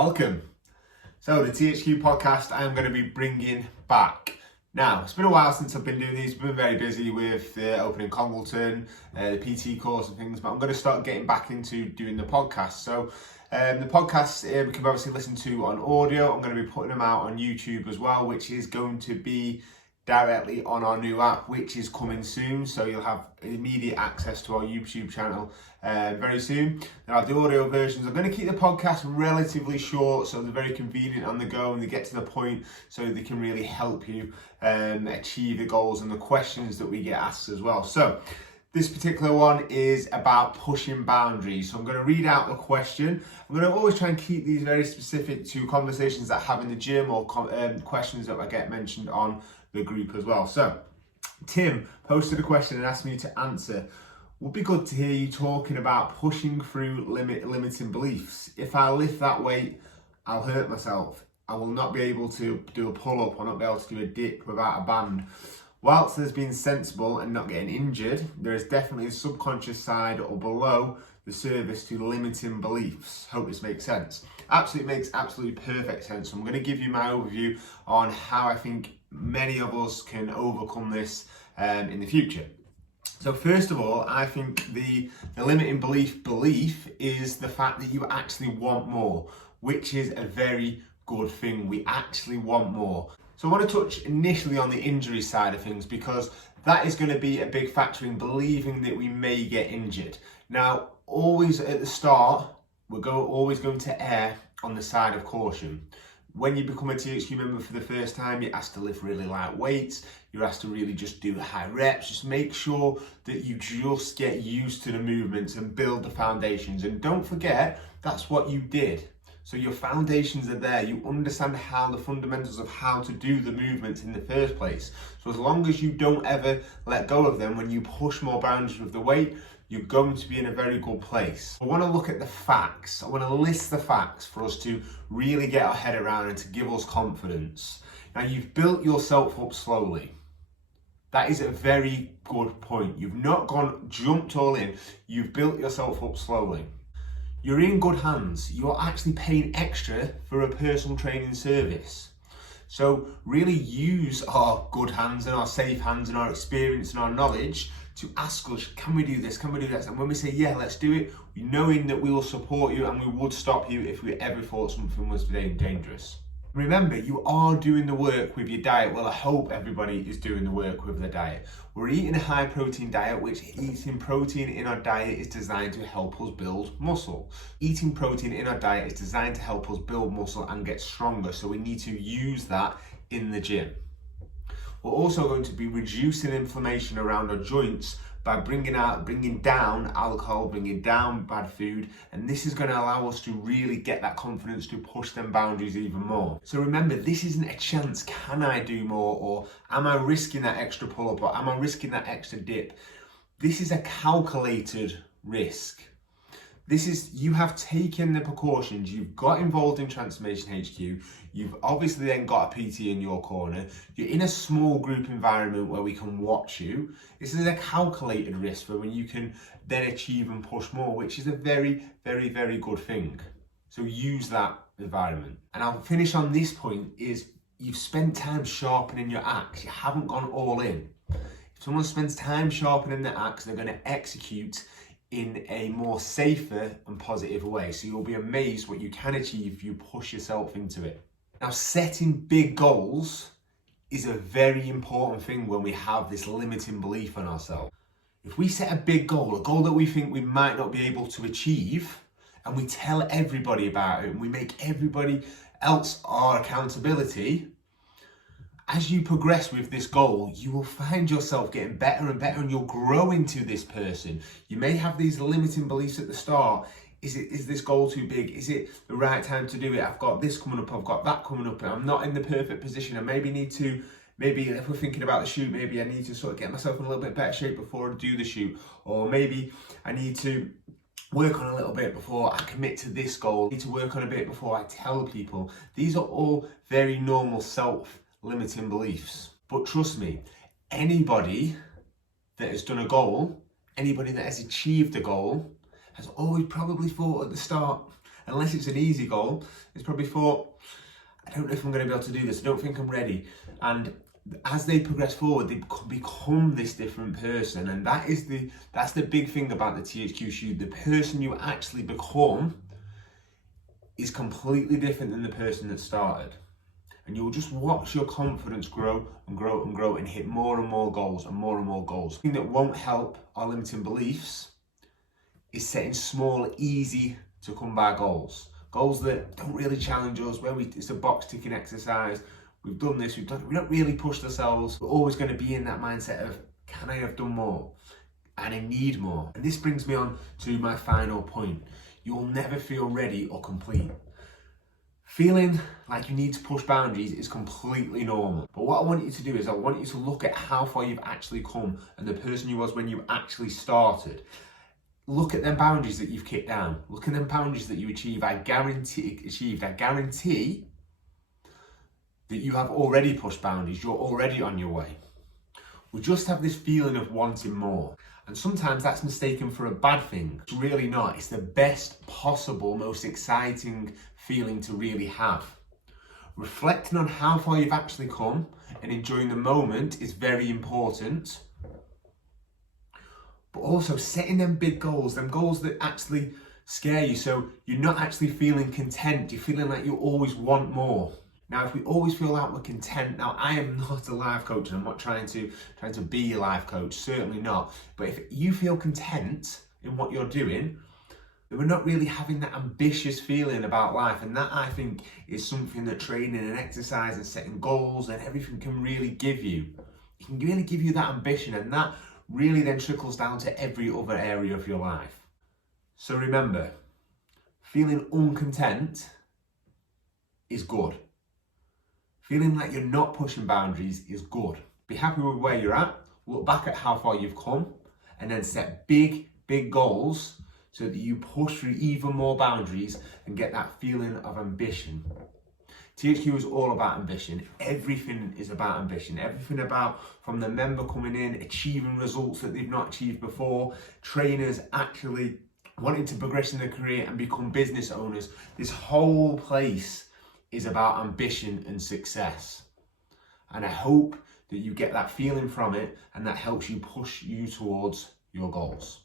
Welcome. So the THQ podcast I'm going to be bringing back. Now, it's been a while since I've been doing these. I've been very busy with opening Congleton, the PT course and things, but I'm going to start getting back into doing the podcast. So the podcasts we can obviously listen to on audio. I'm going to be putting them out on YouTube as well, which is going to be directly on our new app, which is coming soon. So you'll have immediate access to our YouTube channel very soon. They'll have the audio versions. I'm going to keep the podcast relatively short, so they're very convenient on the go and they get to the point, so they can really help you achieve the goals and the questions that we get asked as well. So this particular one is about pushing boundaries. So I'm going to read out the question. I'm going to always try and keep these very specific to conversations that I have in the gym or questions that I get mentioned on the group as well. So Tim posted a question and asked me to answer. Would be good to hear you talking about pushing through limiting beliefs. If I lift that weight, I'll hurt myself. I will not be able to do a pull-up or not be able to do a dip without a band. Whilst there's been sensible and not getting injured, there is definitely a subconscious side or below the surface to limiting beliefs. Hope this makes sense. Absolutely makes absolutely perfect sense. So I'm going to give you my overview on how I think many of us can overcome this in the future. So first of all, I think the limiting belief is the fact that you actually want more, which is a very good thing. We actually want more. So I want to touch initially on the injury side of things, because that is going to be a big factor in believing that we may get injured. Now, always at the start, we're always going to err on the side of caution. When you become a THQ member for the first time, you're asked to lift really light weights, you're asked to really just do high reps. Just make sure that you just get used to the movements and build the foundations. And don't forget, that's what you did. So your foundations are there. You understand how the fundamentals of how to do the movements in the first place. So as long as you don't ever let go of them, when you push more boundaries with the weight, you're going to be in a very good place. I want to look at the facts. I want to list the facts for us to really get our head around and to give us confidence. Now, you've built yourself up slowly. That is a very good point. You've not jumped all in. You've built yourself up slowly. You're in good hands. You're actually paying extra for a personal training service. So really use our good hands and our safe hands and our experience and our knowledge to ask us, can we do this? Can we do this? And when we say, yeah, let's do it, knowing that we will support you and we would stop you if we ever thought something was dangerous. Remember, you are doing the work with your diet. Well, I hope everybody is doing the work with their diet. We're eating a high protein diet, which eating protein in our diet is designed to help us build muscle. Eating protein in our diet is designed to help us build muscle and get stronger. So we need to use that in the gym. We're also going to be reducing inflammation around our joints by bringing down alcohol, bringing down bad food, and this is going to allow us to really get that confidence to push them boundaries even more. So remember, this isn't a chance, can I do more, or am I risking that extra pull-up, or am I risking that extra dip? This is a calculated risk. You have taken the precautions, you've got involved in Transformation HQ, you've obviously then got a PT in your corner, you're in a small group environment where we can watch you. This is a calculated risk for when you can then achieve and push more, which is a very, very, very good thing. So use that environment. And I'll finish on this point is you've spent time sharpening your axe, you haven't gone all in. If someone spends time sharpening their axe, they're going to execute in a more safer and positive way. So you'll be amazed what you can achieve if you push yourself into it. Now, setting big goals is a very important thing when we have this limiting belief on ourselves. If we set a big goal, a goal that we think we might not be able to achieve, and we tell everybody about it, and we make everybody else our accountability, as you progress with this goal, you will find yourself getting better and better, and you'll grow into this person. You may have these limiting beliefs at the start. Is this goal too big? Is it the right time to do it? I've got this coming up, I've got that coming up, and I'm not in the perfect position. I maybe if we're thinking about the shoot, maybe I need to sort of get myself in a little bit better shape before I do the shoot. Or maybe I need to work on a little bit before I commit to this goal. I need to work on a bit before I tell people. These are all very normal self-limiting beliefs. But trust me, anybody that has done a goal, anybody that has achieved a goal, has always probably thought at the start, unless it's an easy goal, it's probably thought, I don't know if I'm going to be able to do this. I don't think I'm ready. And as they progress forward, they become this different person. And that's the big thing about the THQ shoot. The person you actually become is completely different than the person that started. And you'll just watch your confidence grow and grow and grow and hit more and more goals and more and more goals. The thing that won't help our limiting beliefs is setting small, easy to come by goals. Goals that don't really challenge us, where it's a box ticking exercise. We've done this, we don't really push ourselves. We're always going to be in that mindset of, can I have done more? And I need more. And this brings me on to my final point. You'll never feel ready or complete. Feeling like you need to push boundaries is completely normal. But what I want you to do is I want you to look at how far you've actually come and the person you was when you actually started. Look at them boundaries that you've kicked down. Look at them boundaries that you achieved. I guarantee that you have already pushed boundaries. You're already on your way. We just have this feeling of wanting more. And sometimes that's mistaken for a bad thing. It's really not. It's the best possible, most exciting feeling to really have. Reflecting on how far you've actually come and enjoying the moment is very important. But also setting them big goals, them goals that actually scare you, so you're not actually feeling content, you're feeling like you always want more. Now, if we always feel like we're content, now I am not a life coach and I'm not trying to be a life coach, certainly not. But if you feel content in what you're doing, then we're not really having that ambitious feeling about life. And that, I think, is something that training and exercise and setting goals and everything can really give you. It can really give you that ambition, and that really then trickles down to every other area of your life. So remember, feeling uncontent is good. Feeling like you're not pushing boundaries is good. Be happy with where you're at, look back at how far you've come, and then set big, big goals so that you push through even more boundaries and get that feeling of ambition. THQ is all about ambition. Everything is about ambition. Everything about, from the member coming in, achieving results that they've not achieved before, trainers actually wanting to progress in their career and become business owners. This whole place is about ambition and success. And I hope that you get that feeling from it and that helps you push you towards your goals.